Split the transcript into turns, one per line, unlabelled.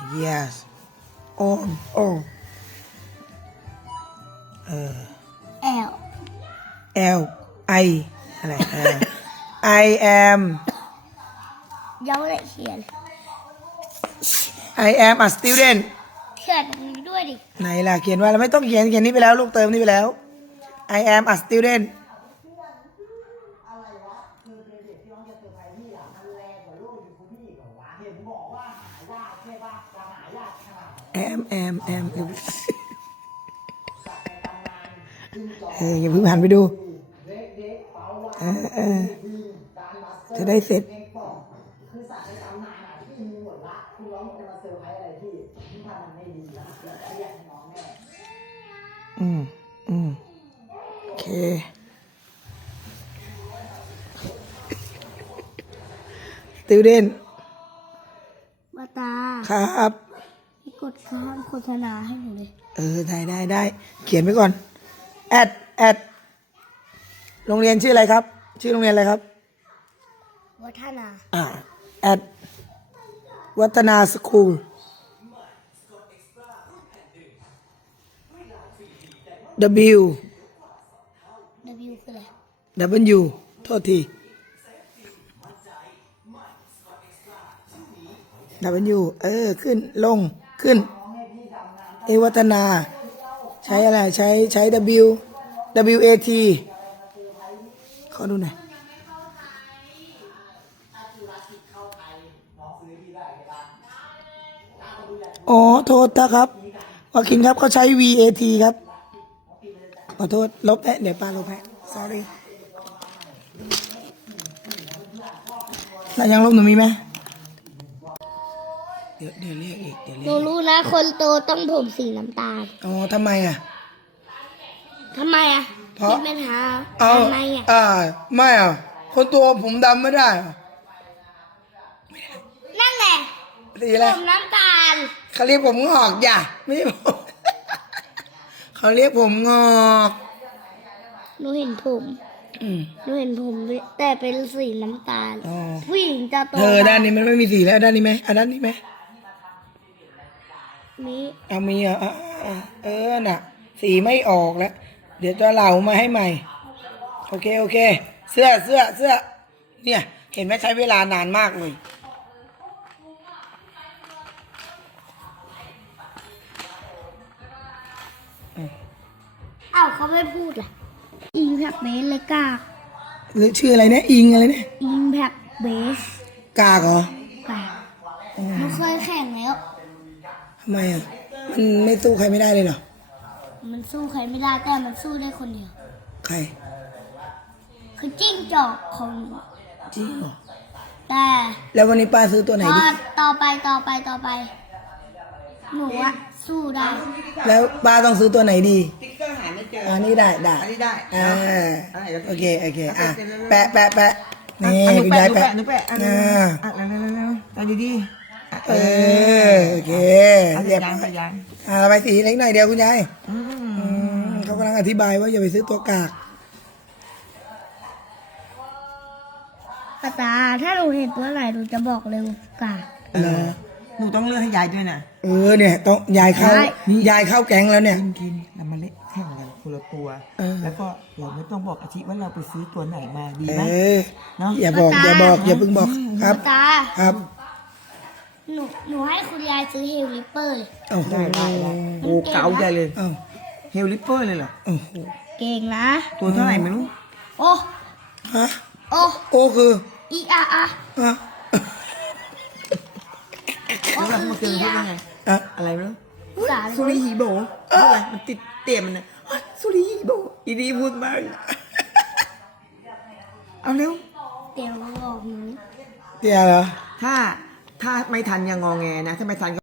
yes on on
แอล
L I อะไรI am
ยังไม่ได้เขียน
I am a student
เขียนตรงนี้ด้วยดิ
ไหนล่ะเขียนว่าเราไม่ต้องเขียนนี้ไปแล้วลูกเติมนี่ไปแล้ว I am a student am อย่าเพิ่งหันไปดูจะได้เสร็จโอเคติวเด่น
มาตา
ครับ
กดข้ามโฆษณาให้หนูเลย
ได้เขียนไว้ก่อนแอดโรงเรียนชื่ออะไรครับชื่อโรงเรียนอะไรครับ
วัฒนา
แอดวัฒนาสคูล W
W คืออะไร
W โทษที W ขึ้นลงขึ้นวัฒนาใช้อะไรใช้ W A T ขอดูหน่อยอ๋อโทษนะครับวาคินครับเขาใช้ V A T ครับขอโทษลบเดี๋ยวป้าลบให้ sorry แล้วยังลบหนูมีไหมเดี๋ยวเรียกอีก
หนูรู้นะคนโตต้องผมสีน้ำตาล
อ๋อทำไมอ่ะ
ทำไมอ่ะ
เพราะ
มีปัญหาทำไมอ่ะ
ไม่อ่ะคนตัวผมดำไม่ได้อ่ะ
นั่นแหละ
สีอะไร
ผมน้ำตาล
เขาเรียกผมงอกอย่าไม่ใช่ผม เขาเรียกผมงอก
หนูเห็นผมแต่เป็นสีน้ำตาล
อ๋อ
ผู้หญิงจะโต
ด้านนี้มันไม่มีสีแล้วด้านนี้ไหมด้านนี้ไหม
มี
มีน่ะ สีไม่ออกแล้วเดี๋ยวจะเหลามาให้ใหม่โอเคเสื้อเนี่ยเห็นไหมใช้เวลานานมากเลย
อ้าวเขาไม่พูดล่ะอิงแพคเบสเลยกาก
หรือชื่ออะไรเนี่ยอิงอะไรเนี่ย
อิงแพคเบส
กากเหรอก
ากมันเคยแข่งแล้ว
ทำไมอ่ะมันไม่สู้ใครไม่ได้เลยเหรอ
มันสู้ใครไม่ได้แต่มันสู้ได้คนเดียว
ใคร
คือจิ้งจอกของ
จริงเหรอ
แต่
แล้ววันนี้ป้าซื้อตัวไหนดี
ต่อไปหนูอะสู้ได้
แล้วป้าต้องซื้อตัวไหนดี
ติ๊กเกอร์หาไม่เจอ
อันนี้ได้
อันนี้ได้
โอเคแปะนี่
อัน
คุณ
นี้
ยาย
แปะ
แปะ
หนูแปะอันนี้เร็วดี
โอเคเรียบร้อย
ยาง
ระบายสีเล็กหน่อยเดียวคุณยายเขากำลังอธิบายว่าอย่าไปซื้อตัวกาก
ป้าตาถ้าหนูเห็นตัวไหนหนูจะบอกเลยว่ากาก
เหรอ
หนูต้องเลือกให้ยายด้วยนะ
เนี่ยต้องยายเข้าแก๊งแล้วเนี่ย
กินเรามาเล่นแข่งกันคนละตัว แล้วก็เราไม่ต้องบอกอาทิว่าเราไปซื้อตัวไหนมาดีไหมเนาะ
อย่าเพิ่งบอกครับ
ป้าตา
ครับ
หนูให้คุณยายซื้อเฮลลิปเปอร์เลย
โอ้โห
ได้โอ้เก๋าใหญ่เลย
เอ้า
เฮลลิปเปอร์เลยเหรอ
โอ้โห
เก่งนะ
ตัวเท่าไหร่ไม่รู้
โอ้
ฮะ
โอ้
โอ้คือ
อีอาอา
ฮะ
โอ้
แล้วเมื่อ
คื
กี้
ออี
พูด
อา
ว่าไง อะไรไม่รู้
สาร
สุริฮีโบอะไรมันติดเตี่ยมันนะสุริฮีโบอีดีพูดมากเอาเร็ว
เตียวบอกหนู
เตี้ยเหรอ
ถ้าไม่ทันอย่างงอแงนะถ้าไม่ทัน